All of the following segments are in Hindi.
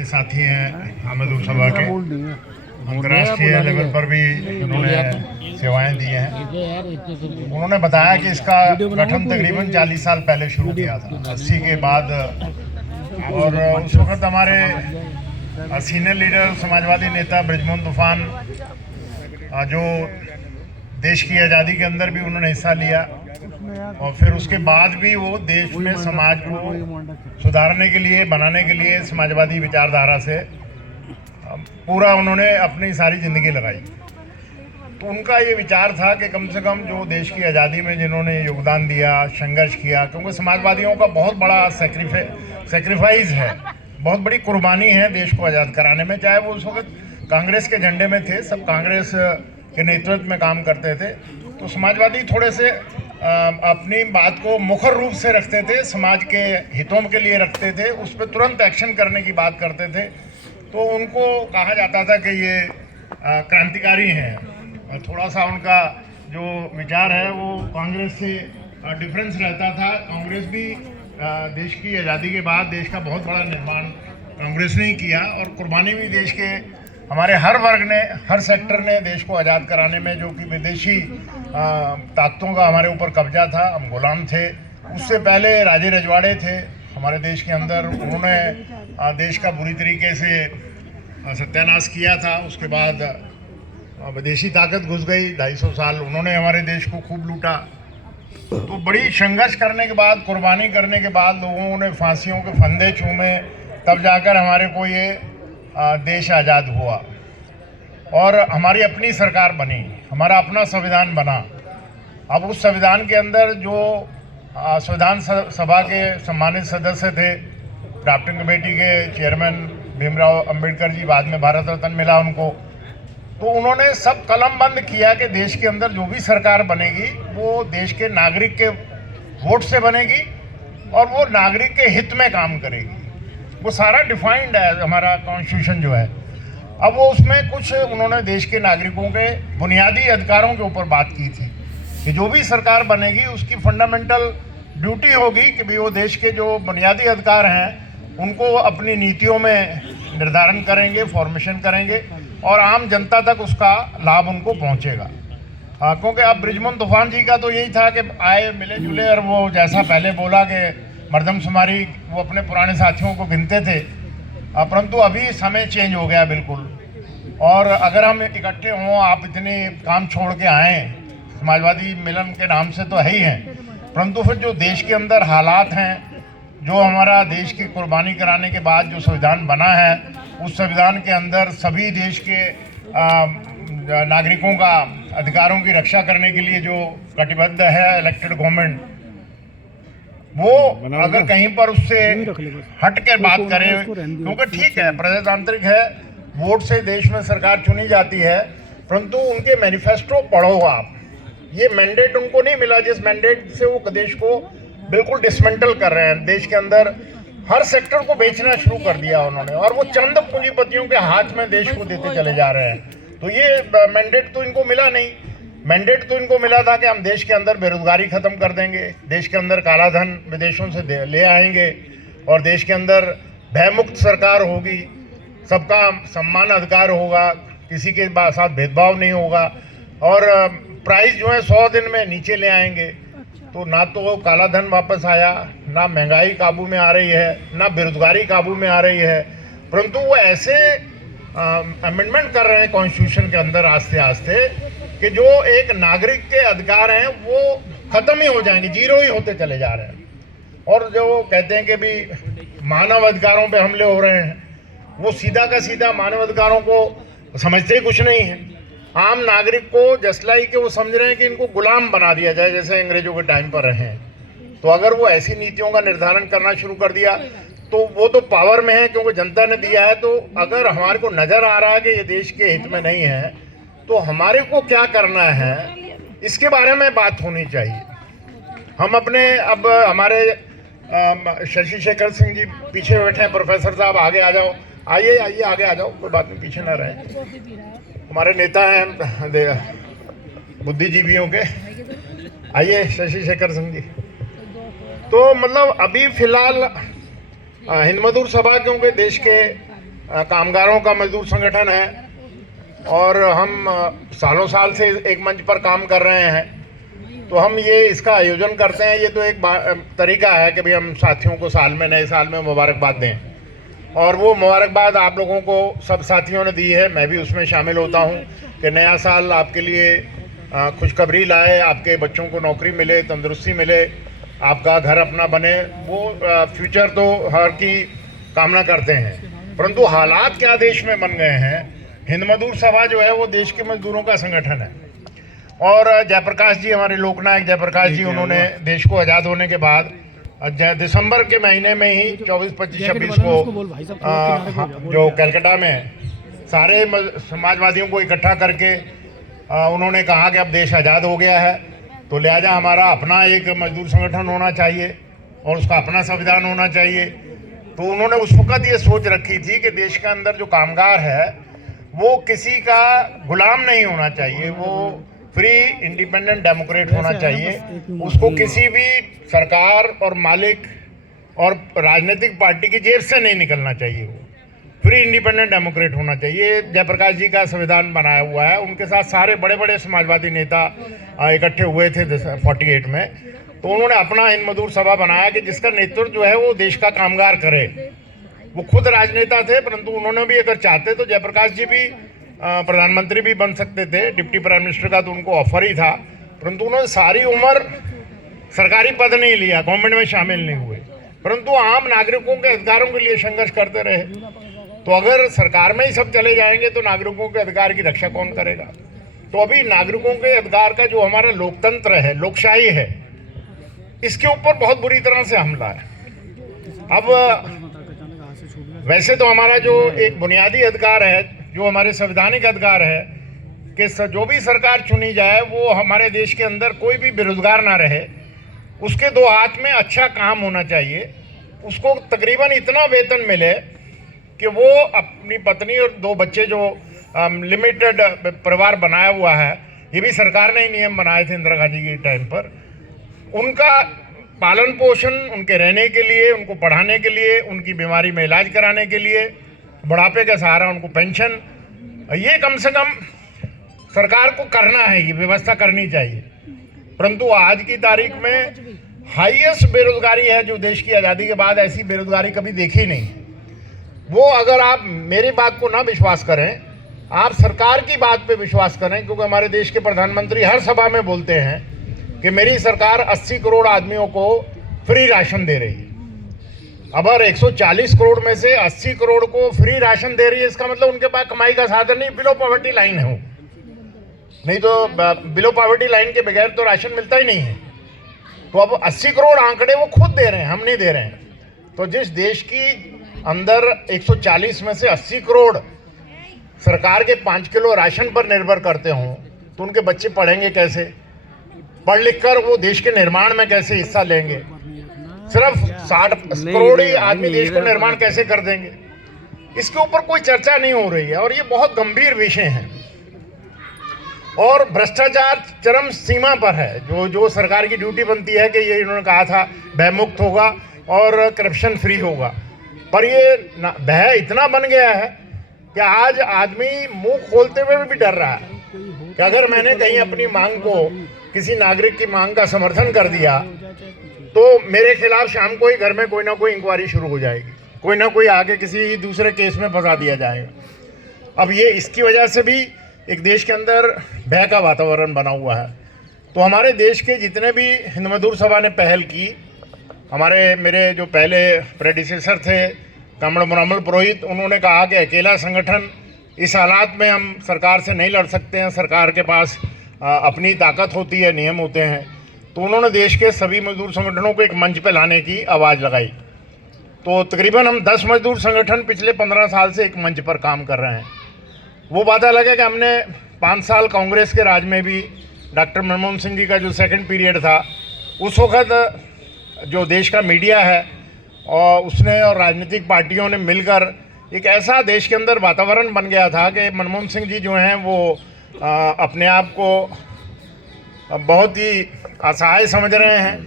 अपने साथी हैं हामिदुर सभा के, अंतर्राष्ट्रीय लेवल पर भी उन्होंने सेवाएं दी हैं। उन्होंने बताया कि इसका गठन तकरीबन 40 साल पहले शुरू किया था, 80 के बाद। और उस वक्त हमारे सीनियर लीडर समाजवादी नेता बृजमोहन तूफान, जो देश की आज़ादी के अंदर भी उन्होंने हिस्सा लिया और फिर उसके बाद भी वो देश में समाज को सुधारने के लिए, बनाने के लिए समाजवादी विचारधारा से पूरा उन्होंने अपनी सारी ज़िंदगी लगाई। तो उनका ये विचार था कि कम से कम जो देश की आज़ादी में जिन्होंने योगदान दिया, संघर्ष किया, क्योंकि समाजवादियों का बहुत बड़ा सेक्रीफाइस है, बहुत बड़ी कुर्बानी है देश को आज़ाद कराने में। चाहे वो उस वक्त कांग्रेस के झंडे में थे, सब कांग्रेस के नेतृत्व में काम करते थे, तो समाजवादी थोड़े से अपनी बात को मुखर रूप से रखते थे, समाज के हितों के लिए रखते थे, उस पर तुरंत एक्शन करने की बात करते थे। तो उनको कहा जाता था कि ये क्रांतिकारी हैं। थोड़ा सा उनका जो विचार है वो कांग्रेस से डिफरेंस रहता था। कांग्रेस भी देश की आज़ादी के बाद देश का बहुत बड़ा निर्माण कांग्रेस ने ही किया और कुर्बानी भी देश के हमारे हर वर्ग ने, हर सेक्टर ने देश को आज़ाद कराने में, जो कि विदेशी ताकतों का हमारे ऊपर कब्जा था, हम गुलाम थे। उससे पहले राजे रजवाड़े थे हमारे देश के अंदर, उन्होंने देश का बुरी तरीके से सत्यानाश किया था। उसके बाद विदेशी ताकत घुस गई, 250 साल उन्होंने हमारे देश को खूब लूटा। तो बड़ी संघर्ष करने के बाद, कुर्बानी करने के बाद लोगों ने फांसियों के फंदे चूमे, तब जाकर हमारे को ये देश आज़ाद हुआ और हमारी अपनी सरकार बनी, हमारा अपना संविधान बना। अब उस संविधान के अंदर जो संविधान सभा के सम्मानित सदस्य थे, ड्राफ्टिंग कमेटी के चेयरमैन भीमराव अंबेडकर जी, बाद में भारत रत्न मिला उनको, तो उन्होंने सब कलम बंद किया कि देश के अंदर जो भी सरकार बनेगी वो देश के नागरिक के वोट से बनेगी और वो नागरिक के हित में काम करेगी। वो सारा डिफाइंड है हमारा कॉन्स्टिट्यूशन जो है। अब वो उसमें कुछ उन्होंने देश के नागरिकों के बुनियादी अधिकारों के ऊपर बात की थी कि जो भी सरकार बनेगी उसकी फंडामेंटल ड्यूटी होगी कि भी वो देश के जो बुनियादी अधिकार हैं उनको अपनी नीतियों में निर्धारण करेंगे, फॉर्मेशन करेंगे और आम जनता तक उसका लाभ उनको पहुंचेगा। क्योंकि अब बृजमोहन तूफान जी का तो यही था कि आए, मिले जुले और वो जैसा पहले बोला कि मर्दमशुमारी, वो अपने पुराने साथियों को गिनते थे, परंतु अभी समय चेंज हो गया बिल्कुल। और अगर हम इकट्ठे हों, आप इतने काम छोड़ के आए, समाजवादी मिलन के नाम से तो है ही हैं, परंतु फिर जो देश के अंदर हालात हैं, जो हमारा देश की कुर्बानी कराने के बाद जो संविधान बना है, उस संविधान के अंदर सभी देश के नागरिकों का अधिकारों की रक्षा करने के लिए जो कटिबद्ध है इलेक्टेड गवर्नमेंट, वो अगर कहीं पर उससे हट के बात करें, क्योंकि ठीक है प्रजातांत्रिक है, वोट से देश में सरकार चुनी जाती है, परंतु उनके मैनिफेस्टो पढ़ो आप। ये मैंडेट उनको नहीं मिला जिस मैंडेट से वो देश को बिल्कुल डिसमेंटल कर रहे हैं। देश के अंदर हर सेक्टर को बेचना शुरू कर दिया उन्होंने और वो चंद पूंजीपतियों के हाथ में देश को देते चले जा रहे हैं। तो ये मैंडेट तो इनको मिला नहीं। मैंडेट तो इनको मिला था कि हम देश के अंदर बेरोजगारी खत्म कर देंगे, देश के अंदर काला धन विदेशों से ले आएंगे और देश के अंदर भयमुक्त सरकार होगी, सबका सम्मान अधिकार होगा, किसी के साथ भेदभाव नहीं होगा और प्राइस जो है 100 दिन में नीचे ले आएंगे। तो ना तो काला धन वापस आया, ना महंगाई काबू में आ रही है, ना बेरोजगारी काबू में आ रही है, परंतु वो ऐसे अमेंडमेंट कर रहे हैं कॉन्स्टिट्यूशन के अंदर आस्ते आस्ते कि जो एक नागरिक के अधिकार हैं वो खत्म ही हो जाएंगे, जीरो ही होते चले जा रहे हैं। और जो कहते हैं कि भी मानव अधिकारों पे हमले हो रहे हैं, वो सीधा का सीधा मानव अधिकारों को समझते ही कुछ नहीं है। आम नागरिक को जसलाई के वो समझ रहे हैं कि इनको गुलाम बना दिया जाए, जैसे अंग्रेजों के टाइम पर रहे हैं। तो अगर वो ऐसी नीतियों का निर्धारण करना शुरू कर दिया तो वो तो पावर में है क्योंकि जनता ने दिया है। तो अगर हमारे को नज़र आ रहा है कि ये देश के हित में नहीं है, तो हमारे को क्या करना है इसके बारे में बात होनी चाहिए। हम अपने, अब हमारे शशि शेखर सिंह जी पीछे बैठे हैं, प्रोफेसर साहब आगे आ जाओ, आइए आइए आगे आ जाओ, कोई बात नहीं, पीछे ना रहे। हमारे नेता हैं बुद्धिजीवियों के, आइए शशि शेखर सिंह जी। तो मतलब अभी फिलहाल हिंद मजदूर सभा, क्योंकि देश के कामगारों का मजदूर संगठन है और हम सालों साल से एक मंच पर काम कर रहे हैं। तो हम ये इसका आयोजन करते हैं, ये तो एक तरीका है कि भाई हम साथियों को साल में, नए साल में मुबारकबाद दें, और वो मुबारकबाद आप लोगों को सब साथियों ने दी है, मैं भी उसमें शामिल होता हूँ कि नया साल आपके लिए खुशखबरी लाए, आपके बच्चों को नौकरी मिले, तंदुरुस्ती मिले, आपका घर अपना बने। वो फ्यूचर तो हर की कामना करते हैं, परंतु हालात क्या देश में बन गए हैं। हिंद मजदूर सभा जो है वो देश के मजदूरों का संगठन है, और जयप्रकाश जी, हमारे लोकनायक जयप्रकाश जी, उन्होंने देश को आज़ाद होने के बाद दिसंबर के महीने में ही 24, 25, 26 को जो कलकत्ता में सारे समाजवादियों को इकट्ठा करके उन्होंने कहा कि अब देश आज़ाद हो गया है, तो लिहाजा हमारा अपना एक मजदूर संगठन होना चाहिए और उसका अपना संविधान होना चाहिए। तो उन्होंने उस वक्त ये सोच रखी थी कि देश के अंदर जो कामगार है वो किसी का गुलाम नहीं होना चाहिए, वो फ्री इंडिपेंडेंट डेमोक्रेट होना चाहिए। उसको किसी भी सरकार और मालिक और राजनीतिक पार्टी की जेब से नहीं निकलना चाहिए, वो फ्री इंडिपेंडेंट डेमोक्रेट होना चाहिए। जयप्रकाश जी का संविधान बनाया हुआ है, उनके साथ सारे बड़े बड़े समाजवादी नेता इकट्ठे हुए थे 48 में। तो उन्होंने अपना हिंद मजदूर सभा बनाया कि जिसका नेतृत्व जो है वो देश का कामगार करे। वो खुद राजनेता थे, परंतु उन्होंने भी अगर चाहते तो जयप्रकाश जी भी प्रधानमंत्री भी बन सकते थे, डिप्टी प्राइम मिनिस्टर का तो उनको ऑफर ही था, परंतु उन्होंने सारी उम्र सरकारी पद नहीं लिया, गवर्नमेंट में शामिल नहीं हुए, परंतु आम नागरिकों के अधिकारों के लिए संघर्ष करते रहे। तो अगर सरकार में ही सब चले जाएंगे तो नागरिकों के अधिकार की रक्षा कौन करेगा। तो अभी नागरिकों के अधिकार का जो हमारा लोकतंत्र है, लोकशाही है, इसके ऊपर बहुत बुरी तरह से हमला है। अब वैसे तो हमारा जो एक बुनियादी अधिकार है, जो हमारे संवैधानिक अधिकार है कि जो भी सरकार चुनी जाए वो हमारे देश के अंदर कोई भी बेरोजगार ना रहे, उसके दो हाथ में अच्छा काम होना चाहिए, उसको तकरीबन इतना वेतन मिले कि वो अपनी पत्नी और 2 बच्चे, जो लिमिटेड परिवार बनाया हुआ है, ये भी सरकार ने ही नियम बनाए थे इंदिरा गांधी के टाइम पर, उनका पालन पोषण, उनके रहने के लिए, उनको पढ़ाने के लिए, उनकी बीमारी में इलाज कराने के लिए, बुढ़ापे का सहारा उनको पेंशन, ये कम से कम सरकार को करना है, ये व्यवस्था करनी चाहिए। परंतु आज की तारीख में हाईएस्ट बेरोजगारी है जो देश की आज़ादी के बाद ऐसी बेरोजगारी कभी देखी नहीं। वो अगर आप मेरी बात को ना विश्वास करें, आप सरकार की बात पे विश्वास करें, क्योंकि हमारे देश के प्रधानमंत्री हर सभा में बोलते हैं कि मेरी सरकार 80 करोड़ आदमियों को फ्री राशन दे रही है। अब अगर 140 करोड़ में से 80 करोड़ को फ्री राशन दे रही है, इसका मतलब उनके पास कमाई का साधन नहीं, बिलो पॉवर्टी लाइन है, नहीं तो बिलो पॉवर्टी लाइन के बगैर तो राशन मिलता ही नहीं है। तो अब 80 करोड़ आंकड़े वो खुद दे रहे हैं, हम नहीं दे रहे हैं। तो जिस देश की अंदर 140 में से 80 करोड़ सरकार के 5 किलो राशन पर निर्भर करते हों, तो उनके बच्चे पढ़ेंगे कैसे, पढ़ लिख कर वो देश के निर्माण में कैसे हिस्सा लेंगे। सिर्फ 60 करोड़ ही आदमी देश को निर्माण कैसे कर देंगे, इसके ऊपर कोई चर्चा नहीं हो रही है, और ये बहुत गंभीर विषय है। और भ्रष्टाचार चरम सीमा पर है। जो सरकार की ड्यूटी बनती है कि ये इन्होंने कहा था भयमुक्त होगा और करप्शन फ्री होगा, पर ये भय इतना बन गया है कि आज आदमी मुंह खोलते हुए भी डर रहा है कि अगर मैंने कहीं अपनी मांग को, किसी नागरिक की मांग का समर्थन कर दिया तो मेरे खिलाफ शाम को ही घर में कोई ना कोई इंक्वायरी शुरू हो जाएगी, कोई ना कोई आगे किसी दूसरे केस में फंसा दिया जाएगा। अब ये इसकी वजह से भी एक देश के अंदर भय का वातावरण बना हुआ है। तो हमारे देश के जितने भी हिंद मजदूर सभा ने पहल की, मेरे जो पहले प्रेडिसेसर थे कमल मुरामल पुरोहित, उन्होंने कहा कि अकेला संगठन इस हालात में हम सरकार से नहीं लड़ सकते हैं, सरकार के पास अपनी ताकत होती है, नियम होते हैं। तो उन्होंने देश के सभी मजदूर संगठनों को एक मंच पर लाने की आवाज़ लगाई। तो तकरीबन हम 10 मजदूर संगठन पिछले 15 साल से एक मंच पर काम कर रहे हैं। वो बात अलग है कि हमने 5 साल कांग्रेस के राज में भी डॉक्टर मनमोहन सिंह जी का जो सेकंड पीरियड था, उस वक्त जो देश का मीडिया है और उसने और राजनीतिक पार्टियों ने मिलकर एक ऐसा देश के अंदर वातावरण बन गया था कि मनमोहन सिंह जी जो हैं वो अपने आप को बहुत ही असहाय समझ रहे हैं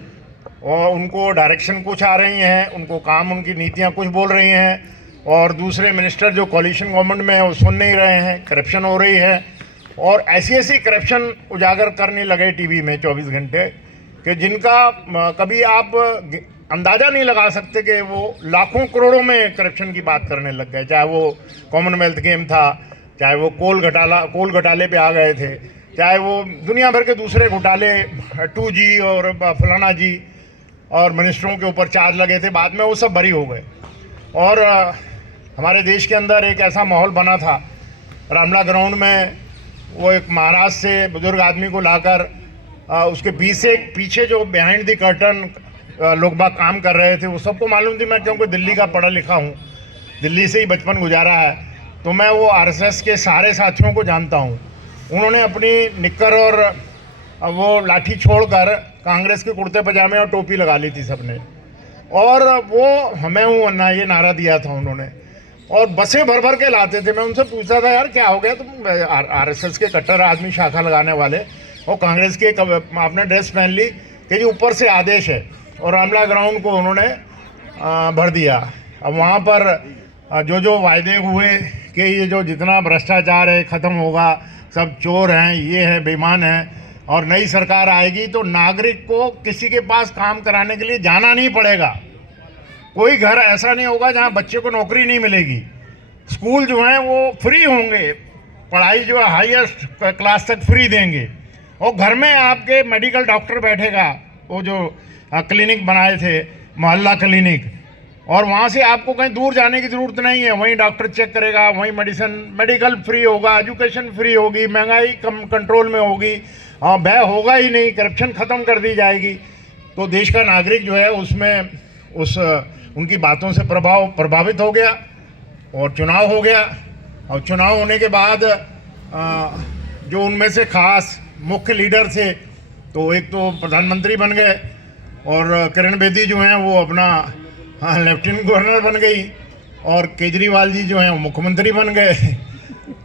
और उनको डायरेक्शन कुछ आ रही हैं, उनको काम, उनकी नीतियां कुछ बोल रही हैं, और दूसरे मिनिस्टर जो कॉलिशन गवर्नमेंट में है वो सुन नहीं रहे हैं, करप्शन हो रही है। और ऐसी ऐसी करप्शन उजागर करने लगे टीवी में 24 घंटे कि जिनका कभी आप अंदाज़ा नहीं लगा सकते कि वो लाखों करोड़ों में करप्शन की बात करने लग गए। चाहे वो कॉमनवेल्थ गेम था, चाहे वो कोल घोटाले पे आ गए थे, चाहे वो दुनिया भर के दूसरे घोटाले 2G और फलाना जी और मिनिस्टरों के ऊपर चार्ज लगे थे, बाद में वो सब बरी हो गए। और हमारे देश के अंदर एक ऐसा माहौल बना था, रामला ग्राउंड में वो एक महाराष्ट्र से बुजुर्ग आदमी को लाकर उसके पीछे जो बिहाइंड द कर्टन लोग बाग काम कर रहे थे, वो सबको मालूम थी। मैं क्योंकि दिल्ली का पढ़ा लिखा हूँ, दिल्ली से ही बचपन गुजारा है, तो मैं वो आरएसएस के सारे साथियों को जानता हूँ। उन्होंने अपनी निक्कर और वो लाठी छोड़कर कांग्रेस के कुर्ते पजामे और टोपी लगा ली थी सबने, और वो हमें हूँ अन्ना ये नारा दिया था उन्होंने, और बसें भर भर के लाते थे। मैं उनसे पूछता था, यार क्या हो गया तुम आरएसएस के कट्टर आदमी, शाखा लगाने वाले, और कांग्रेस के आपने ड्रेस पहन ली कि जी ऊपर से आदेश है, और रामला ग्राउंड को उन्होंने भर दिया। अब वहाँ पर जो वायदे हुए कि ये जो जितना भ्रष्टाचार है ख़त्म होगा, सब चोर हैं, ये है, बेईमान हैं, और नई सरकार आएगी तो नागरिक को किसी के पास काम कराने के लिए जाना नहीं पड़ेगा। कोई घर ऐसा नहीं होगा जहाँ बच्चे को नौकरी नहीं मिलेगी। स्कूल जो हैं वो फ्री होंगे, पढ़ाई जो है हाईएस्ट क्लास तक फ्री देंगे, और घर में आपके मेडिकल डॉक्टर बैठेगा। वो जो क्लिनिक बनाए थे मोहल्ला क्लिनिक, और वहाँ से आपको कहीं दूर जाने की ज़रूरत नहीं है, वहीं डॉक्टर चेक करेगा, वहीं मेडिकल फ्री होगा, एजुकेशन फ्री होगी, महंगाई कम कंट्रोल में होगी, भय होगा ही नहीं, करप्शन ख़त्म कर दी जाएगी। तो देश का नागरिक जो है उसमें उनकी बातों से प्रभावित हो गया, और चुनाव हो गया। और चुनाव होने के बाद जो उनमें से खास मुख्य लीडर थे, तो एक तो प्रधानमंत्री बन गए, और किरण बेदी जो हैं वो अपना लेफ्टिनेंट गवर्नर बन गई, और केजरीवाल जी जो हैं वो मुख्यमंत्री बन गए।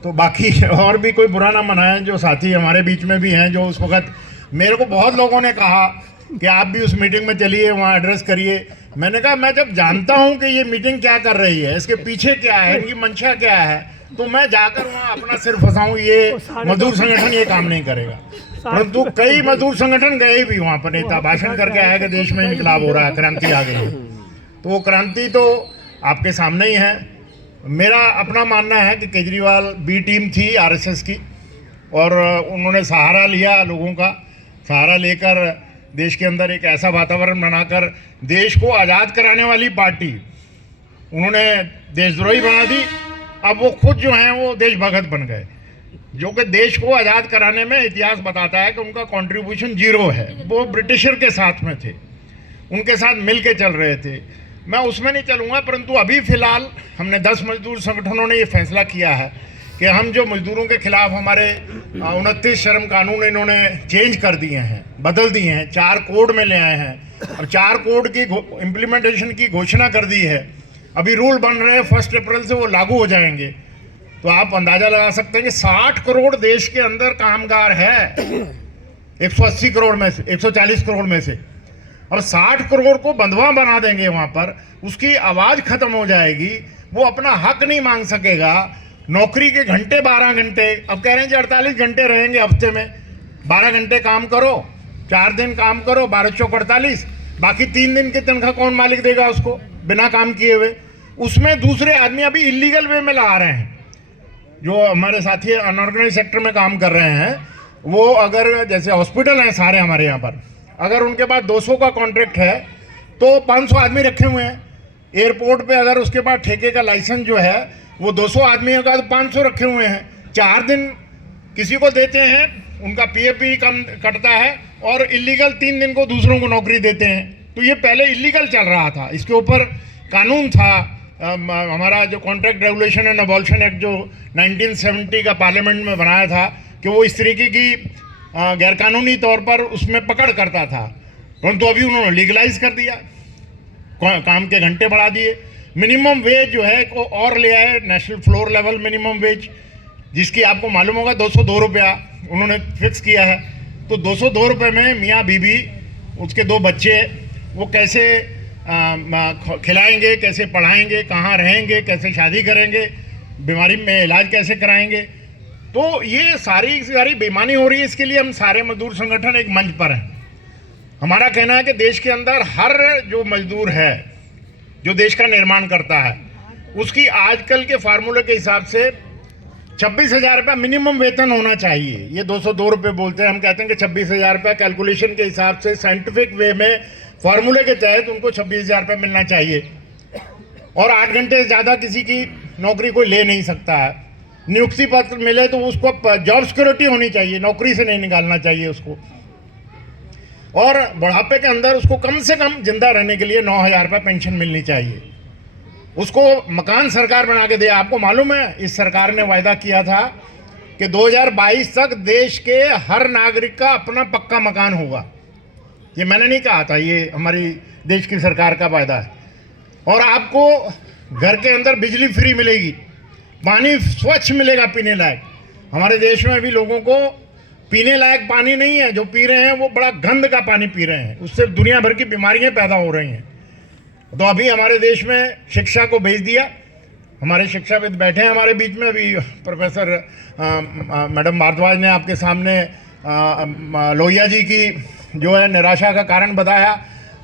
तो बाकी और भी कोई बुरा ना मनाएं, जो साथी हमारे बीच में भी हैं, जो उस वक्त मेरे को बहुत लोगों ने कहा कि आप भी उस मीटिंग में चलिए, वहाँ एड्रेस करिए। मैंने कहा मैं जब जानता हूँ कि ये मीटिंग क्या कर रही है, इसके पीछे क्या है, इनकी मंशा क्या है, तो मैं जाकर वहाँ अपना सिर फंसाऊँ, ये मजदूर संगठन ये काम नहीं करेगा। परंतु कई मजदूर संगठन गए भी वहाँ पर, नेता भाषण करके आया कि देश में इनकलाब हो रहा है, क्रांति आ गई है। तो वो क्रांति तो आपके सामने ही है। मेरा अपना मानना है कि केजरीवाल बी टीम थी आरएसएस की, और उन्होंने सहारा लिया, लोगों का सहारा लेकर देश के अंदर एक ऐसा वातावरण बनाकर देश को आज़ाद कराने वाली पार्टी उन्होंने देशद्रोही बना दी। अब वो खुद जो हैं वो देशभगत बन गए, जो कि देश को आज़ाद कराने में इतिहास बताता है कि उनका कंट्रीब्यूशन 0 है। वो ब्रिटिशर के साथ में थे, उनके साथ मिल के चल रहे थे। मैं उसमें नहीं चलूँगा, परंतु अभी फ़िलहाल हमने 10 मजदूर संगठनों ने ये फैसला किया है कि हम जो मजदूरों के खिलाफ हमारे 29 श्रम कानून इन्होंने चेंज कर दिए हैं, बदल दिए हैं, 4 कोड में ले आए हैं, और 4 कोड की इम्प्लीमेंटेशन की घोषणा कर दी है। अभी रूल बन रहे हैं, 1 अप्रैल से वो लागू हो जाएंगे। तो आप अंदाज़ा लगा सकते हैं कि 60 करोड़ देश के अंदर कामगार है, 180 करोड़ में से, 140 करोड़ में से, और 60 करोड़ को बंधुआ बना देंगे वहाँ पर, उसकी आवाज़ ख़त्म हो जाएगी, वो अपना हक नहीं मांग सकेगा। नौकरी के घंटे 12 घंटे, अब कह रहे हैं कि 48 घंटे रहेंगे हफ्ते में, 12 घंटे काम करो, 4 दिन काम करो, 12 चौक 48, बाकी 3 दिन की तनख्वाह कौन मालिक देगा उसको बिना काम किए हुए। उसमें दूसरे आदमी अभी इलीगल वे में ला रहे हैं, जो हमारे साथी अनऑर्गेनाइज सेक्टर में काम कर रहे हैं। वो अगर जैसे हॉस्पिटल हैं सारे हमारे यहाँ पर, अगर उनके पास 200 का कॉन्ट्रैक्ट है तो 500 आदमी रखे हुए हैं। एयरपोर्ट पे अगर उसके पास ठेके का लाइसेंस जो है वो 200 आदमियों का, तो 500 रखे हुए हैं। 4 दिन किसी को देते हैं, उनका पीएफ भी कम कटता है, और इलीगल 3 दिन को दूसरों को नौकरी देते हैं। तो ये पहले इलीगल चल रहा था, इसके ऊपर कानून था। हमारा जो contract regulation and abolition act जो 1970 का पार्लियामेंट में बनाया था कि वो इस तरीके की गैरकानूनी तौर पर उसमें पकड़ करता था, परंतु अभी उन्होंने लीगलाइज कर दिया, काम के घंटे बढ़ा दिए। मिनिमम वेज जो है को और ले आए, national floor level minimum wage, जिसकी आपको मालूम होगा 202 रुपया उन्होंने फिक्स किया है। तो 202 रुपये में मियाँ बीबी, उसके 2 बच्चे, वो कैसे खिलाएंगे, कैसे पढ़ाएंगे, कहाँ रहेंगे, कैसे शादी करेंगे, बीमारी में इलाज कैसे कराएंगे। तो ये सारी बेईमानी हो रही है। इसके लिए हम सारे मजदूर संगठन एक मंच पर हैं। हमारा कहना है कि देश के अंदर हर जो मजदूर है, जो देश का निर्माण करता है, उसकी आजकल के फार्मूले के हिसाब से 26,000 रुपये मिनिमम वेतन होना चाहिए। ये 202 रुपये बोलते हैं, हम कहते हैं कि 26,000 रुपये कैलकुलेशन के हिसाब से साइंटिफिक वे में फार्मूले के तहत उनको 26,000 रुपये मिलना चाहिए। और 8 घंटे से ज़्यादा किसी की नौकरी कोई ले नहीं सकता है। नियुक्ति पत्र मिले तो उसको जॉब सिक्योरिटी होनी चाहिए, नौकरी से नहीं निकालना चाहिए उसको। और बुढ़ापे के अंदर उसको कम से कम जिंदा रहने के लिए 9,000 रुपये पेंशन मिलनी चाहिए। उसको मकान सरकार बना के दे। आपको मालूम है, इस सरकार ने वायदा किया था कि 2022 तक देश के हर नागरिक का अपना पक्का मकान होगा। ये मैंने नहीं कहा था, ये हमारी देश की सरकार का वायदा है। और आपको घर के अंदर बिजली फ्री मिलेगी, पानी स्वच्छ मिलेगा पीने लायक। हमारे देश में अभी लोगों को पीने लायक पानी नहीं है, जो पी रहे हैं वो बड़ा गंद का पानी पी रहे हैं, उससे दुनिया भर की बीमारियां पैदा हो रही हैं। तो अभी हमारे देश में शिक्षा को भेज दिया। हमारे शिक्षाविद बैठे हैं हमारे बीच में। अभी प्रोफेसर मैडम भारद्वाज ने आपके सामने लोहिया जी की जो है निराशा का कारण बताया।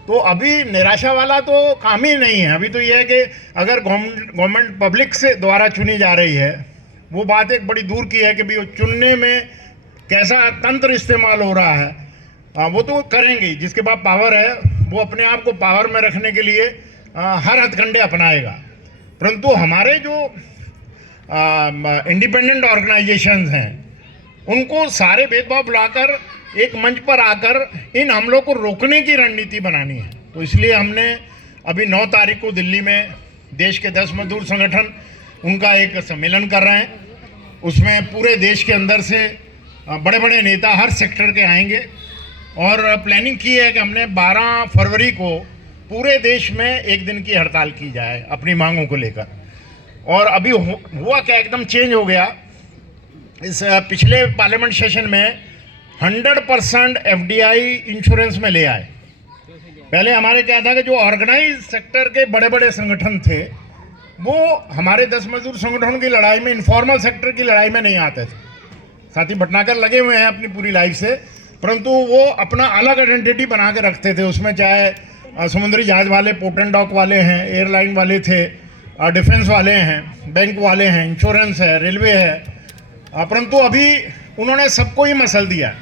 तो अभी निराशा वाला तो काम ही नहीं है। अभी तो ये है कि अगर गवर्नमेंट पब्लिक से द्वारा चुनी जा रही है, वो बात एक बड़ी दूर की है कि भाई चुनने में कैसा तंत्र इस्तेमाल हो रहा है, वो तो करेंगे। जिसके पास पावर है वो अपने आप को पावर में रखने के लिए हर हथकंडे अपनाएगा। परंतु हमारे जो इंडिपेंडेंट ऑर्गेनाइजेशंस हैं, उनको सारे भेदभाव बुलाकर एक मंच पर आकर इन हमलों को रोकने की रणनीति बनानी है। तो इसलिए हमने अभी 9 तारीख को दिल्ली में देश के 10 मजदूर संगठन उनका एक सम्मेलन कर रहे हैं। उसमें पूरे देश के अंदर से बड़े बड़े नेता हर सेक्टर के आएंगे। और प्लानिंग की है कि हमने 12 फरवरी को पूरे देश में एक दिन की हड़ताल की जाए अपनी मांगों को लेकर। और अभी हुआ क्या, एकदम चेंज हो गया। इस पिछले पार्लियामेंट सेशन में 100% FDI इंश्योरेंस में ले आए। पहले हमारे क्या था कि जो ऑर्गेनाइज सेक्टर के बड़े बड़े संगठन थे, वो हमारे 10 मजदूर संगठनों की लड़ाई में, इनफॉर्मल सेक्टर की लड़ाई में नहीं आते थे। साथी भटनागर लगे हुए हैं अपनी पूरी लाइफ से, परंतु वो अपना अलग आइडेंटिटी बना के रखते थे। उसमें चाहे समुद्री जहाज वाले, पोर्ट एंड डॉक वाले हैं, एयरलाइन वाले थे, डिफेंस वाले हैं, बैंक वाले हैं, इंश्योरेंस है, रेलवे है। परंतु अभी उन्होंने सबको ही मसल दिया।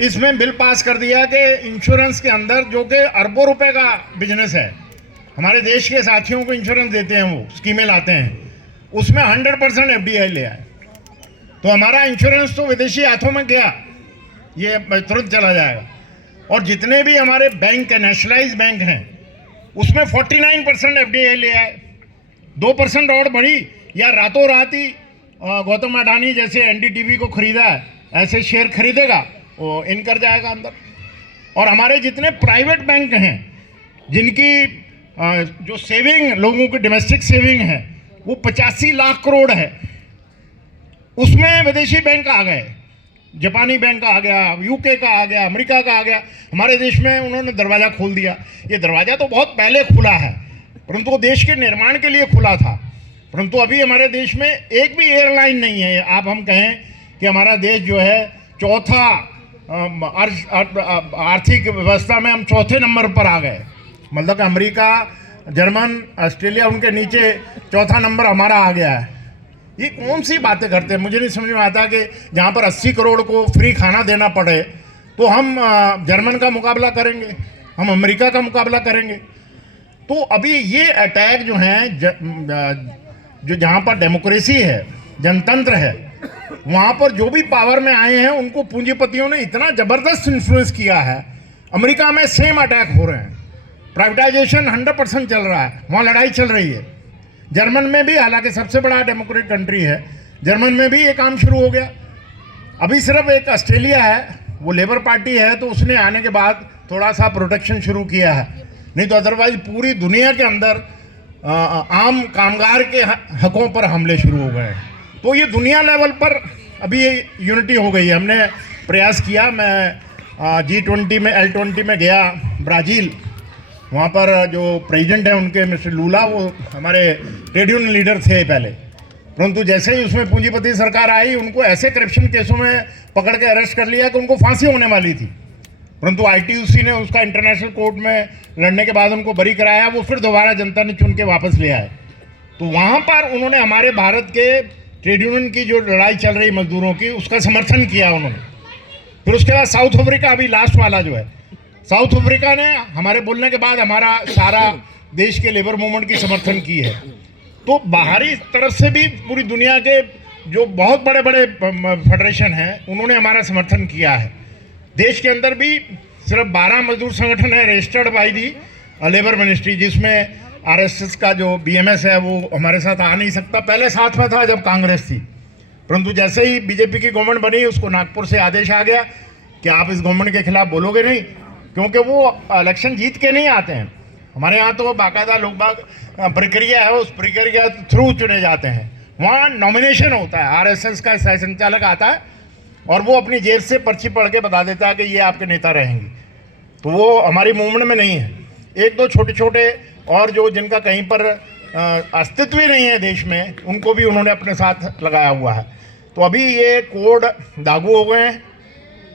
इसमें बिल पास कर दिया कि इंश्योरेंस के अंदर, जो कि अरबों रुपए का बिजनेस है, हमारे देश के साथियों को इंश्योरेंस देते हैं, वो स्कीमें लाते हैं, उसमें 100% FDI ले आए। तो हमारा इंश्योरेंस तो विदेशी हाथों में गया, ये तुरंत चला जाएगा। और जितने भी हमारे बैंक है, नेशनलाइज बैंक हैं, उसमें 49% FDI ले आए। 2% और बढ़ी, या रातों रात ही गौतम अडानी जैसे NDTV को खरीदा है, ऐसे शेयर खरीदेगा, वो इन कर जाएगा अंदर। और हमारे जितने प्राइवेट बैंक हैं, जिनकी जो सेविंग, लोगों की डोमेस्टिक सेविंग है, वो 85 लाख करोड़ है, उसमें विदेशी बैंक आ गए। जापानी बैंक आ गया, UK का आ गया, अमेरिका का आ गया। हमारे देश में उन्होंने दरवाज़ा खोल दिया। ये दरवाज़ा तो बहुत पहले खुला है, परंतु वो देश के निर्माण के लिए खुला था। परंतु अभी हमारे देश में एक भी एयरलाइन नहीं है। आप हम कहें कि हमारा देश जो है चौथा आर्थिक व्यवस्था में हम चौथे नंबर पर आ गए। मतलब कि अमेरिका, जर्मन, ऑस्ट्रेलिया, उनके नीचे चौथा नंबर हमारा आ गया है। ये कौन सी बातें करते हैं, मुझे नहीं समझ में आता कि जहाँ पर 80 करोड़ को फ्री खाना देना पड़े तो हम जर्मन का मुकाबला करेंगे, हम अमेरिका का मुकाबला करेंगे। तो अभी ये अटैक जो हैं, जो जहाँ पर डेमोक्रेसी है, जनतंत्र है, वहाँ पर जो भी पावर में आए हैं उनको पूंजीपतियों ने इतना ज़बरदस्त इन्फ्लुएंस किया है। अमेरिका में सेम अटैक हो रहे हैं, प्राइवेटाइजेशन 100% चल रहा है, वहाँ लड़ाई चल रही है। जर्मन में भी, हालांकि सबसे बड़ा डेमोक्रेटिक कंट्री है, जर्मन में भी ये काम शुरू हो गया। अभी सिर्फ एक ऑस्ट्रेलिया है, वो लेबर पार्टी है, तो उसने आने के बाद थोड़ा सा प्रोटेक्शन शुरू किया है, नहीं तो अदरवाइज पूरी दुनिया के अंदर आम कामगार के हकों पर हमले शुरू हो गए। तो ये दुनिया लेवल पर अभी ये यूनिटी हो गई है। हमने प्रयास किया, मैं G20 में, L20 में गया ब्राज़ील, वहाँ पर जो प्रेसिडेंट है उनके मिस्टर लूला, वो हमारे ट्रेड यूनियन लीडर थे पहले, परंतु जैसे ही उसमें पूंजीपति सरकार आई उनको ऐसे करप्शन केसों में पकड़ के अरेस्ट कर लिया कि उनको फांसी होने वाली थी, परंतु आईटीयूसी ने उसका इंटरनेशनल कोर्ट में लड़ने के बाद उनको बरी कराया। वो फिर दोबारा जनता ने चुन के वापस ले आए। तो वहाँ पर उन्होंने हमारे भारत के ट्रेड यूनियन की जो लड़ाई चल रही मजदूरों की, उसका समर्थन किया उन्होंने। फिर उसके बाद साउथ अफ्रीका, अभी लास्ट वाला जो है, साउथ अफ्रीका ने हमारे बोलने के बाद हमारा सारा देश के लेबर मूवमेंट की समर्थन की है। तो बाहरी तरफ से भी पूरी दुनिया के जो बहुत बड़े बड़े फेडरेशन हैं उन्होंने हमारा समर्थन किया है। देश के अंदर भी सिर्फ 12 मजदूर संगठन है registered by the labour ministry, जिसमें आरएसएस का जो बीएमएस है वो हमारे साथ आ नहीं सकता। पहले साथ में था जब कांग्रेस थी, परंतु जैसे ही बीजेपी की गवर्नमेंट बनी उसको नागपुर से आदेश आ गया कि आप इस गवर्नमेंट के खिलाफ बोलोगे नहीं, क्योंकि वो इलेक्शन जीत के नहीं आते हैं। हमारे यहाँ तो बाकायदा लोग प्रक्रिया है, उस प्रक्रिया के थ्रू चुने जाते हैं। वहाँ नॉमिनेशन होता है, आरएसएस का सह संचालक आता है और वो अपनी जेब से पर्ची पढ़ के बता देता है कि ये आपके नेता रहेंगे। तो वो हमारी मूवमेंट में नहीं है। एक दो छोटे छोटे और जो जिनका कहीं पर अस्तित्व ही नहीं है देश में, उनको भी उन्होंने अपने साथ लगाया हुआ है। तो अभी ये कोड लागू हो गए हैं।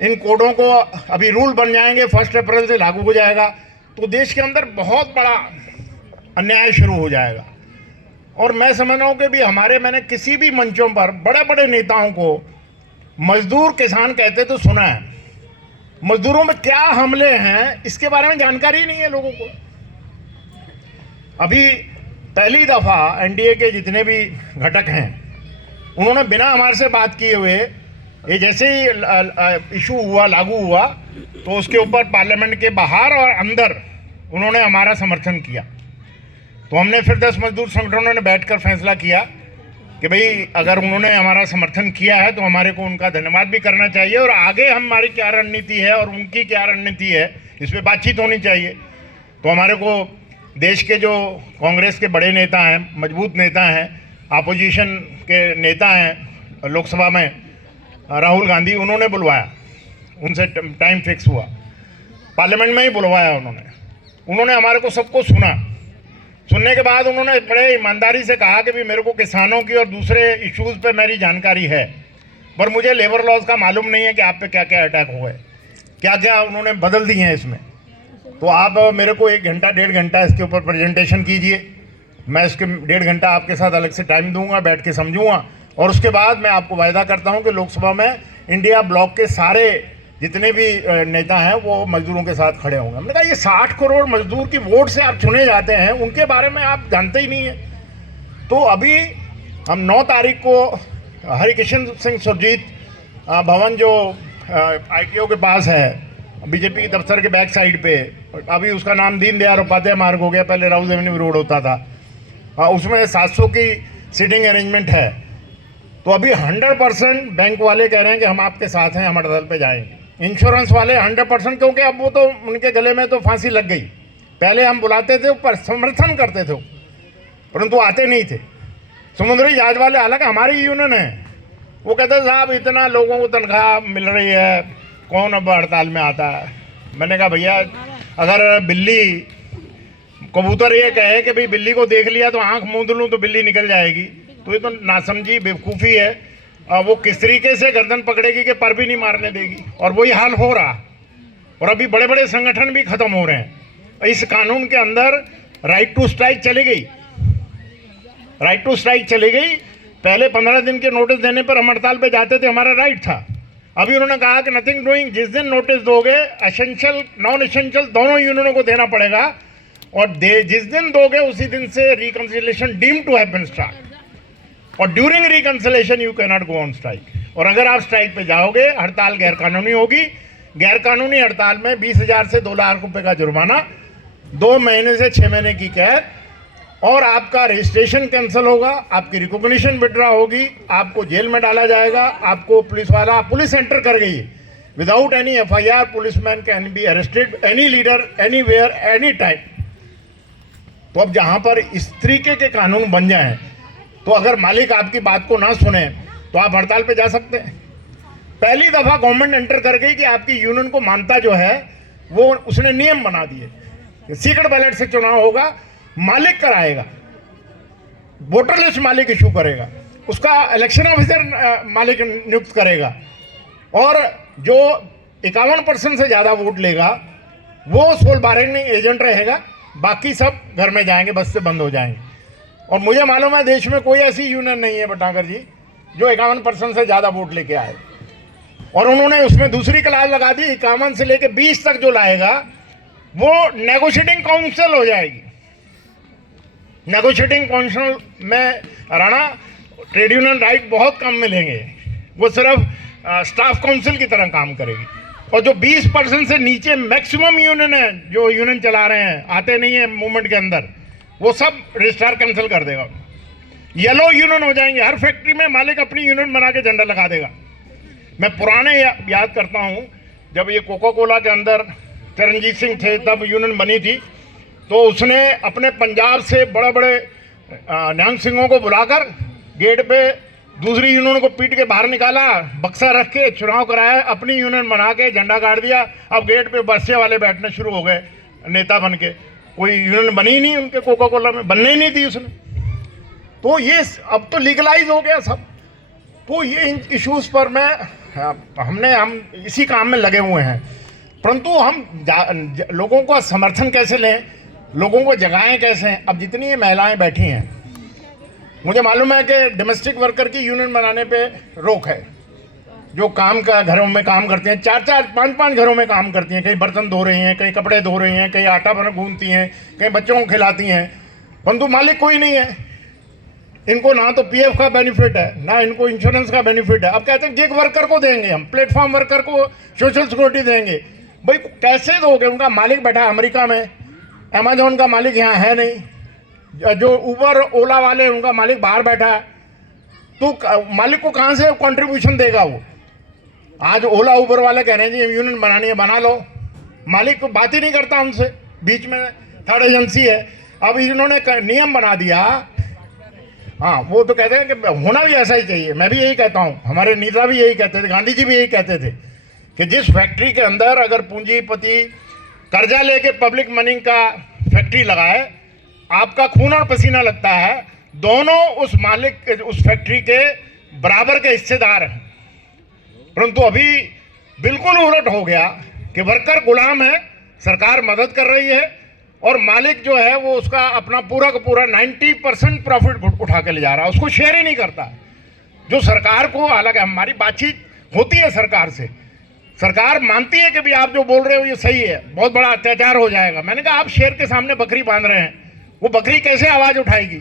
इन कोडों को अभी रूल बन जाएंगे, 1 अप्रैल से लागू हो जाएगा। तो देश के अंदर बहुत बड़ा अन्याय शुरू हो जाएगा। और मैं समझ रहा हूँ कि भी मैंने किसी भी मंचों पर बड़े बड़े नेताओं को मजदूर किसान कहते तो सुना है। मजदूरों में क्या हमले हैं इसके बारे में जानकारी नहीं है लोगों को। अभी पहली दफ़ा एनडीए के जितने भी घटक हैं उन्होंने बिना हमारे से बात किए हुए, ये जैसे ही इशू हुआ, लागू हुआ, तो उसके ऊपर पार्लियामेंट के बाहर और अंदर उन्होंने हमारा समर्थन किया। तो हमने फिर 10 मजदूर संगठनों ने बैठकर फैसला किया कि भाई अगर उन्होंने हमारा समर्थन किया है तो हमारे को उनका धन्यवाद भी करना चाहिए, और आगे हमारी क्या रणनीति है और उनकी क्या रणनीति है इस पर बातचीत होनी चाहिए। तो हमारे को देश के जो कांग्रेस के बड़े नेता हैं, मजबूत नेता हैं, अपोजिशन के नेता हैं लोकसभा में, राहुल गांधी, उन्होंने बुलवाया। उनसे टाइम फिक्स हुआ, पार्लियामेंट में ही बुलवाया उन्होंने हमारे को सबको सुना। सुनने के बाद उन्होंने बड़े ईमानदारी से कहा कि भी मेरे को किसानों की और दूसरे इश्यूज़ पे मेरी जानकारी है, पर मुझे लेबर लॉज का मालूम नहीं है कि आप पे क्या क्या अटैक हुए, क्या क्या उन्होंने बदल दिए हैं इसमें। तो आप मेरे को 1 घंटा 1.5 घंटा इसके ऊपर प्रेजेंटेशन कीजिए, मैं इसके 1.5 घंटा आपके साथ अलग से टाइम दूंगा, बैठ के समझूंगा, और उसके बाद मैं आपको वायदा करता हूं कि लोकसभा में इंडिया ब्लॉक के सारे जितने भी नेता हैं वो मजदूरों के साथ खड़े होंगे। हमने कहा ये 60 करोड़ मजदूर की वोट से आप चुने जाते हैं, उनके बारे में आप जानते ही नहीं है। तो अभी हम 9 तारीख को हरिकिशन सिंह सुरजीत भवन जो ITO के पास है, बीजेपी के दफ्तर के बैक साइड पे, अभी उसका नाम दीनदयाल उपाध्याय मार्ग हो गया, पहले राउज एवेन्यू रोड होता था, उसमें 700 की सीटिंग अरेंजमेंट है। तो अभी 100% बैंक वाले कह रहे हैं कि हम आपके साथ हैं, हम हड़ताल पे जाएंगे। इंश्योरेंस वाले 100%, क्योंकि अब वो तो उनके गले में तो फांसी लग गई। पहले हम बुलाते थे, पर समर्थन करते थे, परंतु आते नहीं थे। समुद्री जहाज वाले, हालांकि हमारी यूनियन है, वो कहते साहब इतना लोगों को तनख्वाह मिल रही है, कौन अब हड़ताल में आता है। मैंने कहा भैया अगर बिल्ली, कबूतर ये कहे कि भाई बिल्ली को देख लिया तो आंख मूंद लूँ तो बिल्ली निकल जाएगी, तो ये तो नासमझी बेवकूफ़ी है। वो किस तरीके से गर्दन पकड़ेगी कि पर भी नहीं मारने देगी, और वही हाल हो रहा। और अभी बड़े बड़े संगठन भी खत्म हो रहे हैं। इस कानून के अंदर राइट टू स्ट्राइक चली गई, राइट टू स्ट्राइक चली गई। पहले 15 दिन के नोटिस देने पर हम हड़ताल पे जाते थे, हमारा राइट था। अभी उन्होंने कहा कि नथिंग डूइंग, जिस दिन नोटिस दोगे एसेंशियल नॉन एसेंशियल दोनों यूनियनों को देना पड़ेगा, और जिस दिन दोगे उसी दिन से reconciliation deem to have been start, और during reconciliation you can not go on strike. और अगर आप स्ट्राइक पे जाओगे, हड़ताल गैरकानूनी होगी। गैरकानूनी हड़ताल में 20,000 से 2 लाख रुपए का जुर्माना, 2 महीने से 6 महीने की कैद, और आपका रजिस्ट्रेशन कैंसिल होगा, आपकी रिकॉग्निशन विड्रॉ होगी, आपको जेल में डाला जाएगा। आपको पुलिस वाला, पुलिस एंटर कर गई, without any FIR policeman can be arrested, any leader, any where, any time. तो अब जहाँ पर इस तरीके के कानून बन जाएं, तो अगर मालिक आपकी बात को ना सुने तो आप हड़ताल पे जा सकते हैं। पहली दफ़ा गवर्नमेंट एंटर कर गई कि आपकी यूनियन को मानता जो है वो उसने नियम बना दिए। सीक्रेट बैलेट से चुनाव होगा, मालिक कराएगा, वोटर लिस्ट मालिक इशू करेगा, उसका इलेक्शन ऑफिसर मालिक नियुक्त करेगा, और जो 51% से ज़्यादा वोट लेगा वो सोल बार्गेनिंग एजेंट रहेगा, बाकी सब घर में जाएंगे, बस से बंद हो जाएंगे। और मुझे मालूम है देश में कोई ऐसी यूनियन नहीं है बटाकर जी जो 51% से ज़्यादा वोट लेके आए, और उन्होंने उसमें दूसरी क्लास लगा दी, 51 से लेके 20 तक जो लाएगा वो नेगोशिएटिंग काउंसिल हो जाएगी। नेगोशिएटिंग काउंसिल में राणा ट्रेड यूनियन राइट बहुत कम मिलेंगे, वो सिर्फ स्टाफ काउंसिल की तरह काम करेगी। और जो 20% से नीचे मैक्सिमम यूनियन है, जो यूनियन चला रहे हैं, आते नहीं है मूवमेंट के अंदर, वो सब रजिस्ट्रार कैंसिल कर देगा, येलो यूनियन हो जाएंगे। हर फैक्ट्री में मालिक अपनी यूनियन बना के झंडा लगा देगा। मैं पुराने याद करता हूँ, जब ये कोका कोला के अंदर चरणजीत सिंह थे तब यूनियन बनी थी, तो उसने अपने पंजाब से बड़े बड़े निहंग सिंहों को बुलाकर गेट पे दूसरी यूनियन को पीट के बाहर निकाला, बक्सा रख के चुनाव कराया, अपनी यूनियन बना के झंडा गाड़ दिया। अब गेट पे बस्से वाले बैठने शुरू हो गए नेता बन के। कोई यूनियन बनी ही नहीं उनके कोका कोला में, बनने ही नहीं थी उसने। तो ये अब तो लीगलाइज हो गया सब। तो ये इन इश्यूज़ पर हम इसी काम में लगे हुए हैं, परंतु हम लोगों को समर्थन कैसे लें, लोगों को जगाएं कैसे। अब जितनी ये महिलाएं बैठी हैं, मुझे मालूम है कि डोमेस्टिक वर्कर की यूनियन बनाने पे रोक है, जो काम का घरों में काम करते हैं, 4-4, 5-5 घरों में काम करती हैं, कहीं बर्तन धो रही हैं, कहीं कपड़े धो रही हैं, कहीं आटा गूंथती हैं, कहीं बच्चों को खिलाती हैं, परंतु मालिक कोई नहीं है। इनको ना तो पीएफ का बेनिफिट है, ना इनको इंश्योरेंस का बेनिफिट है। अब कहते हैं गिग वर्कर को देंगे हम, प्लेटफॉर्म वर्कर को सोशल सिक्योरिटी देंगे। भाई कैसे दोगे? उनका मालिक बैठा है अमेरिका में, अमेजोन का मालिक यहाँ है नहीं, जो उबर ओला वाले उनका मालिक बाहर बैठा है, तो मालिक को कहाँ से कंट्रीब्यूशन देगा वो? आज ओला उबर वाले कह रहे हैं जी यूनियन बनानी है, बना लो, मालिक को बात ही नहीं करता उनसे, बीच में थर्ड एजेंसी है। अब इन्होंने नियम बना दिया, हाँ वो तो कहते हैं कि होना भी ऐसा ही चाहिए। मैं भी यही कहता हूँ, हमारे नेता भी यही कहते थे, गांधी जी भी यही कहते थे कि जिस फैक्ट्री के अंदर अगर पूंजीपति कर्जा लेके पब्लिक मनी का फैक्ट्री लगाए, आपका खून और पसीना लगता है, दोनों उस मालिक उस फैक्ट्री के बराबर के हिस्सेदार हैं। परंतु अभी बिल्कुल उलट हो गया कि वर्कर गुलाम है, सरकार मदद कर रही है, और मालिक जो है वो उसका अपना पूरा का पूरा 90% प्रॉफिट उठा के ले जा रहा है, उसको शेयर ही नहीं करता। जो सरकार को, हालांकि हमारी बातचीत होती है सरकार से, सरकार मानती है कि भी आप जो बोल रहे हो ये सही है, बहुत बड़ा अत्याचार हो जाएगा। मैंने कहा आप शेर के सामने बकरी बांध रहे हैं, वो बकरी कैसे आवाज उठाएगी?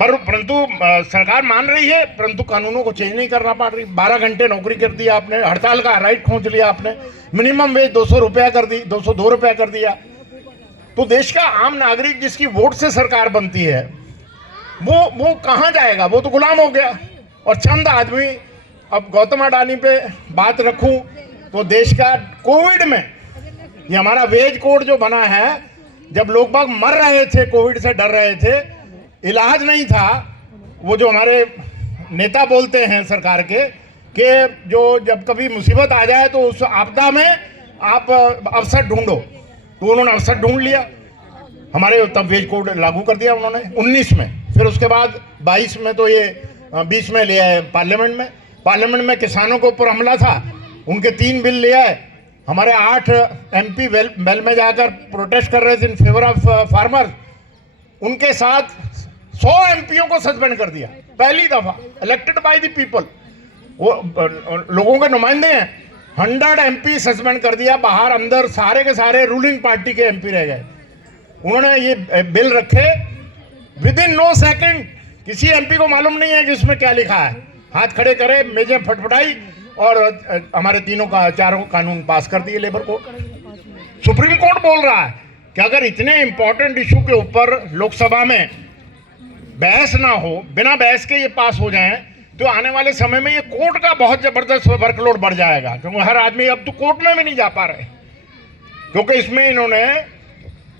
परंतु सरकार मान रही है, परंतु कानूनों को चेंज नहीं करना पड़ रही। 12 घंटे नौकरी कर दिया आपने, हड़ताल का राइट खोज लिया आपने, मिनिमम वेज 200 रुपया कर दी, 202 रुपया कर दिया। तो देश का आम नागरिक जिसकी वोट से सरकार बनती है, वो कहाँ जाएगा? वो तो गुलाम हो गया। और चंद आदमी, अब गौतम अडानी पे बात रखूं तो देश का कोविड में ये हमारा वेज कोड जो बना है, जब लोग बाग मर रहे थे, कोविड से डर रहे थे, इलाज नहीं था, वो जो हमारे नेता बोलते हैं सरकार के कि जो जब कभी मुसीबत आ जाए तो उस आपदा में आप अवसर ढूंढो, तो उन्होंने अवसर ढूंढ लिया। हमारे तब वेज कोड लागू कर दिया उन्होंने 19 में, फिर उसके बाद 22 में, तो ये 20 में ले आए पार्लियामेंट में किसानों के ऊपर हमला था, उनके 3 बिल ले आए। हमारे 8 MP वेल में जाकर प्रोटेस्ट कर रहे थे इन फेवर ऑफ फार्मर, उनके साथ 100 MPओं को सस्पेंड कर दिया, पहली दफा इलेक्टेड बाय द पीपल, वो लोगों के नुमाइंदे हैं। 100 MP सस्पेंड कर दिया, बाहर अंदर सारे के सारे रूलिंग पार्टी के MP रह गए। उन्होंने ये बिल रखे, विद इन नो सेकेंड, किसी MP को मालूम नहीं है कि इसमें क्या लिखा है, हाथ खड़े करे, मेजें फटफटाई और हमारे चारों कानून पास कर दिए लेबर कोड। सुप्रीम कोर्ट बोल रहा है कि अगर इतने इंपॉर्टेंट इशू के ऊपर लोकसभा में बहस ना हो, बिना बहस के ये पास हो जाएं, तो आने वाले समय में ये कोर्ट का बहुत जबरदस्त वर्कलोड बढ़ जाएगा, क्योंकि हर आदमी अब तो कोर्ट में भी नहीं जा पा रहे, क्योंकि इसमें इन्होंने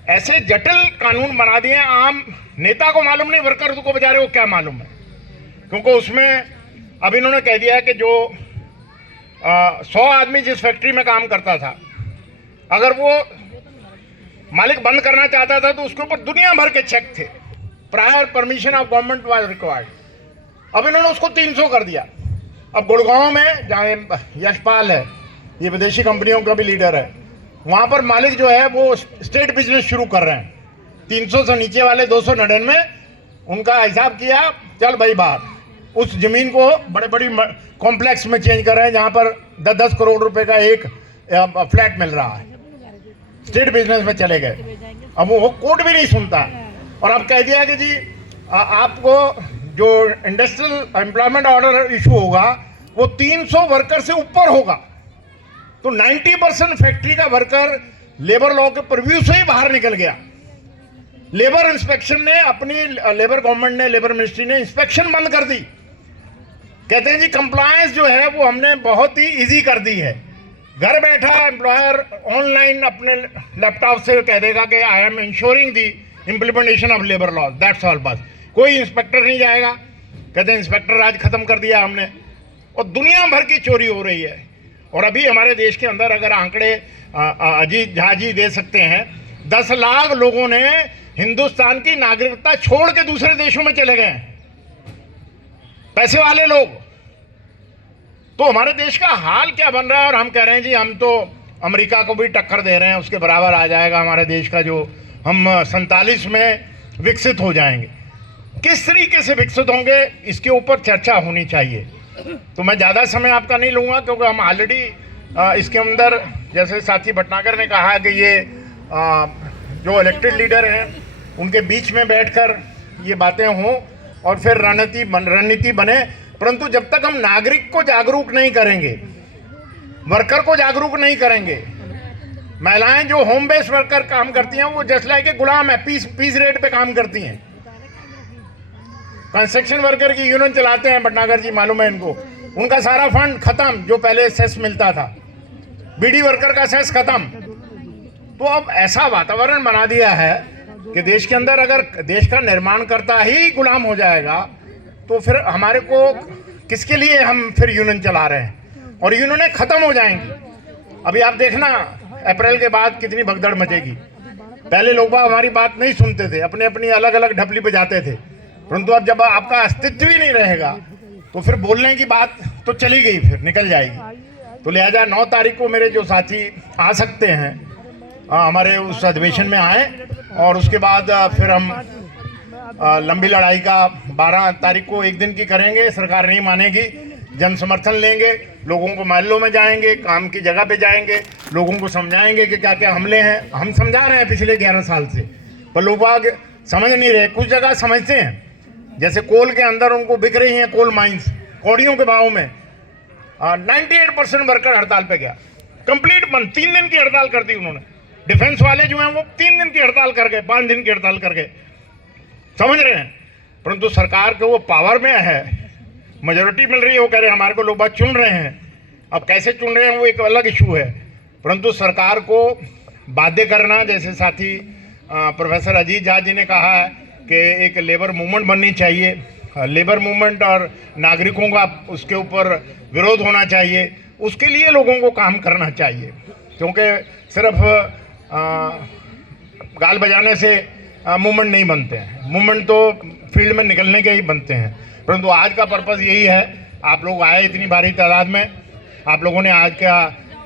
ऐसे जटिल कानून बना दिए, आम नेता को मालूम नहीं, वर्कर को बेचारे को क्या मालूम है। क्योंकि उसमें अब इन्होंने कह दिया कि जो 100 आदमी जिस फैक्ट्री में काम करता था, अगर वो मालिक बंद करना चाहता था तो उसके ऊपर दुनिया भर के चेक थे, prior permission of government was required. अब इन्होंने उसको 300 कर दिया। अब गुड़गांव में जहाँ यशपाल है, ये विदेशी कंपनियों का भी लीडर है, वहाँ पर मालिक जो है वो स्टेट बिजनेस शुरू कर रहे हैं। 300 से नीचे वाले 299 उनका हिसाब किया, चल भाई बाहर। उस जमीन को बड़े बड़ी कॉम्प्लेक्स में चेंज कर रहे हैं जहाँ पर 10-10 करोड़ रुपए का एक फ्लैट मिल रहा है। स्टेट बिजनेस में चले गए। अब वो कोर्ट भी नहीं सुनता और अब कह दिया कि जी आपको जो इंडस्ट्रियल एम्प्लॉयमेंट ऑर्डर इशू होगा वो 300 वर्कर से ऊपर होगा। तो 90% फैक्ट्री का वर्कर लेबर लॉ के प्रीव्यू से ही बाहर निकल गया। लेबर इंस्पेक्शन ने अपनी लेबर गवर्नमेंट ने, लेबर मिनिस्ट्री ने इंस्पेक्शन बंद कर दी। कहते हैं जी कंप्लायंस जो है वो हमने बहुत ही इजी कर दी है। घर बैठा एम्प्लॉयर ऑनलाइन अपने लैपटॉप से कह देगा कि I am ensuring the implementation of labour law, that's all. बस कोई इंस्पेक्टर नहीं जाएगा। कहते हैं इंस्पेक्टर राज खत्म कर दिया हमने। और दुनिया भर की चोरी हो रही है। और अभी हमारे देश के अंदर अगर आंकड़े अजीत झा जी दे सकते हैं, 10 लाख लोगों ने हिंदुस्तान की नागरिकता छोड़ के दूसरे देशों में चले गए, पैसे वाले लोग। तो हमारे देश का हाल क्या बन रहा है। और हम कह रहे हैं जी हम तो अमेरिका को भी टक्कर दे रहे हैं, उसके बराबर आ जाएगा हमारे देश का, जो हम 47 में विकसित हो जाएंगे। किस तरीके से विकसित होंगे इसके ऊपर चर्चा होनी चाहिए। तो मैं ज़्यादा समय आपका नहीं लूँगा क्योंकि हम ऑलरेडी इसके अंदर, जैसे साथी भटनागर ने कहा कि ये जो इलेक्टेड लीडर हैं उनके बीच में बैठकर ये बातें हों और फिर रणनीति बने। परंतु जब तक हम नागरिक को जागरूक नहीं करेंगे, वर्कर को जागरूक नहीं करेंगे, महिलाएं जो होम बेस्ड वर्कर काम करती हैं वो जस्ट लाइक गुलाम है, पीस रेट पे काम करती हैं। कंस्ट्रक्शन वर्कर की यूनियन चलाते हैं भटनागर जी, मालूम है इनको। उनका सारा फंड खत्म, जो पहले सेस मिलता था, बीडी वर्कर का सेस खत्म। तो अब ऐसा वातावरण बना दिया है कि देश के अंदर अगर देश का निर्माण करता ही गुलाम हो जाएगा तो फिर हमारे को किसके लिए हम फिर यूनियन चला रहे हैं, और यूनियनें खत्म हो जाएंगी। अभी आप देखना अप्रैल के बाद कितनी भगदड़ मचेगी। पहले लोग हमारी बात नहीं सुनते थे, अपने अपनी अलग अलग ढपली पे जाते थे, परंतु अब जब आपका अस्तित्व ही नहीं रहेगा तो फिर बोलने की बात तो चली गई, फिर निकल जाएगी। तो लिहाजा 9 तारीख को मेरे जो साथी आ सकते हैं हमारे उस अधिवेशन में आए, और उसके बाद फिर हम लंबी लड़ाई का 12 तारीख को एक दिन की करेंगे। सरकार नहीं मानेगी, जन समर्थन लेंगे, लोगों को महल्लों में जाएंगे, काम की जगह पे जाएंगे, लोगों को समझाएंगे कि क्या क्या हमले हैं। हम समझा रहे हैं पिछले 11 साल से, पर लोग बाग समझ नहीं रहे। कुछ जगह समझते हैं, जैसे कोल के अंदर उनको बिक रही हैं कोल माइंस कौड़ियों के भाव में। 98% वर्कर हड़ताल पे गया, कंप्लीट बंद। 3 दिन की हड़ताल कर दी उन्होंने। डिफेंस वाले जो हैं वो 3 दिन की हड़ताल कर गए, 5 दिन की हड़ताल कर गए। समझ रहे हैं, परंतु सरकार के वो पावर में है, मेजोरिटी मिल रही है, वो कह रहे हैं हमारे को लोग बात चुन रहे हैं। अब कैसे चुन रहे हैं वो एक अलग इशू है, परंतु सरकार को बाध्य करना, जैसे साथी प्रोफेसर अजीत झा जी ने कहा है कि एक लेबर मूवमेंट बननी चाहिए। लेबर मूवमेंट और नागरिकों का उसके ऊपर विरोध होना चाहिए, उसके लिए लोगों को काम करना चाहिए। क्योंकि सिर्फ गाल बजाने से मूवमेंट नहीं बनते हैं, मूवमेंट तो फील्ड में निकलने के ही बनते हैं। परंतु आज का पर्पज़ यही है, आप लोग आए इतनी भारी तादाद में, आप लोगों ने आज का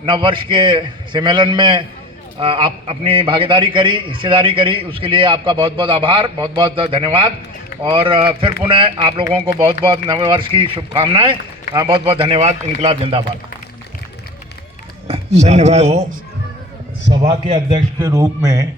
नववर्ष के सम्मेलन में आप अपनी भागीदारी करी, हिस्सेदारी करी, उसके लिए आपका बहुत बहुत आभार, बहुत बहुत धन्यवाद। और फिर पुनः आप लोगों को बहुत बहुत नववर्ष की शुभकामनाएं। बहुत बहुत धन्यवाद। इनकलाब जिंदाबाद। धन्यवाद। सभा के अध्यक्ष के रूप में